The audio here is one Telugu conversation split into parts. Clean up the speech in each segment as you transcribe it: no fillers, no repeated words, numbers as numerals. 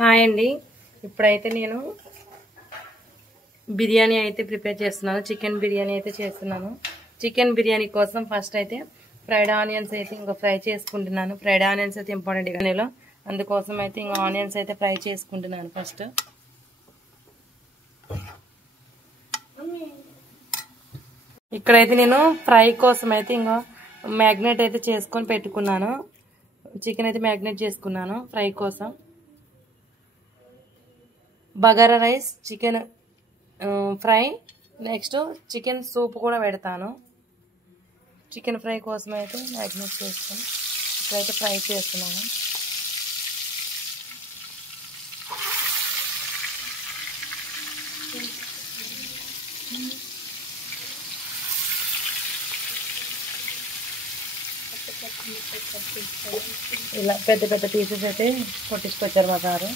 హాయ్ అండి. ఇప్పుడైతే నేను బిర్యానీ అయితే ప్రిపేర్ చేస్తున్నాను. చికెన్ బిర్యానీ అయితే చేస్తున్నాను. చికెన్ బిర్యానీ కోసం ఫస్ట్ అయితే ఫ్రైడ్ ఆనియన్స్ అయితే ఫ్రై చేసుకుంటున్నాను. ఫ్రైడ్ ఆనియన్స్ అయితే ఇంపార్టెంట్ బిర్యానీలో, అందుకోసం అయితే ఆనియన్స్ అయితే ఫ్రై చేసుకుంటున్నాను. ఫస్ట్ ఇక్కడైతే నేను ఫ్రై కోసం అయితే మ్యాగ్నేట్ అయితే చేసుకొని పెట్టుకున్నాను. చికెన్ అయితే మ్యాగ్నేట్ చేసుకున్నాను ఫ్రై కోసం. Bagara rice, chicken fry, next chicken soup కూడా పెడతాను. చికెన్ ఫ్రై కోసం అయితే మ్యాగ్నేట్ చేసుకొని ఇప్పుడైతే ఫ్రై చేస్తున్నాను. ఇలా పెద్ద పెద్ద పీసెస్ అయితే కొట్టించుకొచ్చారు మా సారు.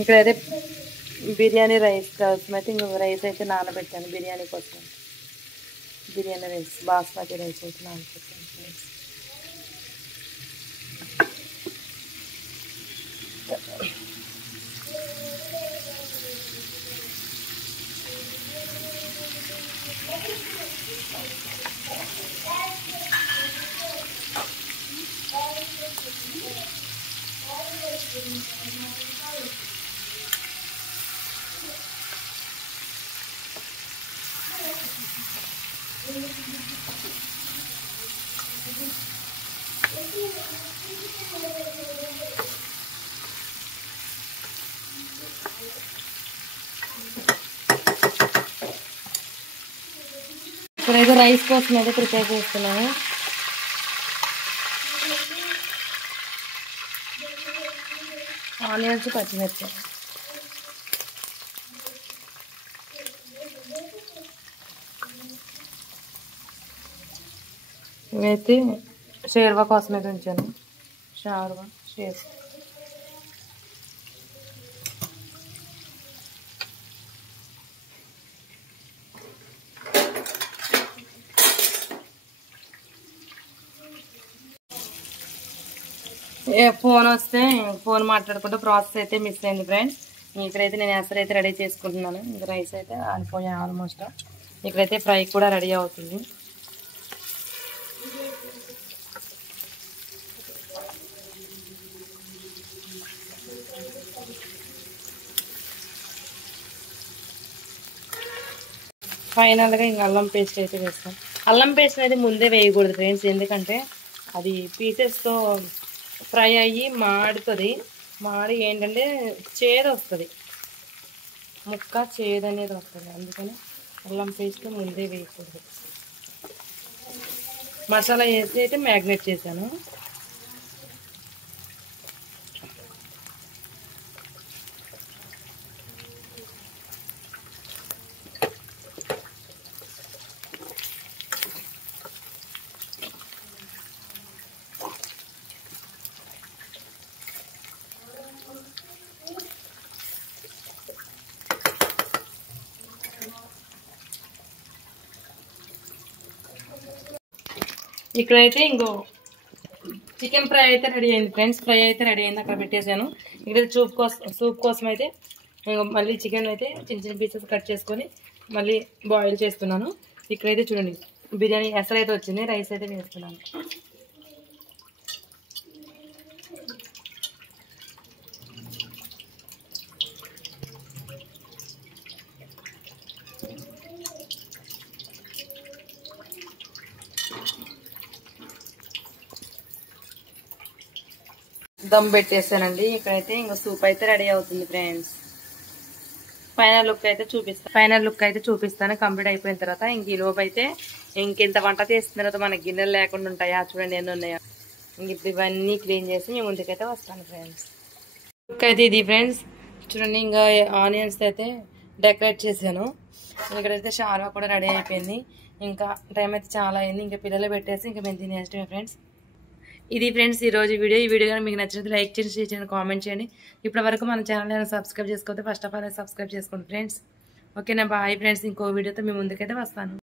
ఇక్కడైతే బిర్యానీ రైస్ కోసం అయితే రైస్ అయితే నానబెట్టాను. బిర్యానీ కోసం బిర్యానీ రైస్, బాస్మతి రైస్ అయితే నానబెట్టాను. ఇప్పుడైతే రైస్ కోసం అయితే ప్రిపేర్ చేస్తున్నాను. ఆనియన్స్, పచ్చిమిర్చి ఇవైతే షేర్వా కోసం అయితే ఉంచాను. షేర్ ఫోన్ వస్తే ఫోన్ మాట్లాడుకుంటూ ప్రాసెస్ అయితే మిస్ అయింది ఫ్రెండ్స్. ఇక్కడైతే నేను ఎసరు అయితే రెడీ చేసుకుంటున్నాను. ఇంకా రైస్ అయితే ఆడిపోయాయి ఆల్మోస్ట్. ఇక్కడైతే ఫ్రై కూడా రెడీ అవుతుంది. ఫైనల్గా ఇంకా అల్లం పేస్ట్ అయితే వేస్తాం. అల్లం పేస్ట్ అయితే ముందే వేయకూడదు ఫ్రెండ్స్, ఎందుకంటే అది పీసెస్తో ఫ్రై అయ్యి మాడుతుంది. మాడి ఏంటంటే చేదు వస్తుంది, ముక్క చేదు అనేది వస్తుంది. అందుకని అల్లం పేస్ట్ ముందే వేయకూడదు. మసాలా వేసి అయితే మ్యాగ్నేట్ చేశాను. ఇక్కడైతే చికెన్ ఫ్రై అయితే రెడీ అయింది ఫ్రెండ్స్. ఫ్రై అయితే రెడీ అయింది, అక్కడ పెట్టేశాను. ఇక్కడ సూప్ కోసం అయితే మళ్ళీ చికెన్ అయితే చిన్న చిన్న పీసెస్ కట్ చేసుకొని మళ్ళీ బాయిల్ చేస్తున్నాను. ఇక్కడైతే చూడండి బిర్యానీ ఎసరు అయితే వచ్చింది. రైస్ అయితే వేస్తున్నాను. దమ్ పెట్టేసానండి. ఇక్కడైతే సూప్ అయితే రెడీ అవుతుంది ఫ్రెండ్స్. ఫైనల్ లుక్ అయితే చూపిస్తాను కంప్లీట్ అయిపోయిన తర్వాత. ఈ లోపు అయితే ఇంకెంత వంట చేసిన తర్వాత మన గిన్నెలు లేకుండా ఉంటాయా చూడండి ఎన్ని ఉన్నాయో. ఇప్పుడు ఇవన్నీ క్లీన్ చేసి మేము ముందుకైతే వస్తాను ఫ్రెండ్స్. లుక్ అయితే ఇది ఫ్రెండ్స్ చూడండి. ఆనియన్స్ అయితే డెకరేట్ చేశాను. ఇక్కడైతే షార్వా కూడా రెడీ అయిపోయింది. ఇంకా టైం అయితే చాలా అయింది. ఇంకా పిల్లలు పెట్టేసి ఇంకా మేము తినేస్తామే ఫ్రెండ్స్. ఇది ఫ్రెండ్స్ ఈరోజు వీడియో. ఈ వీడియో కానీ మీకు నచ్చినట్టు లైక్ చేసి షేర్ చేయండి, కామెంట్ చేయండి. ఇప్పటివరకు మన ఛానల్ సబ్స్క్రైబ్ చేసుకోవద్దు, ఫస్ట్ ఆఫ్ ఆల్ సబ్స్క్రైబ్ చేసుకోండి ఫ్రెండ్స్. ఓకేనా, బాయ్ ఫ్రెండ్స్. ఇంకో వీడియోతో మీ ముందుకైతే వస్తాను.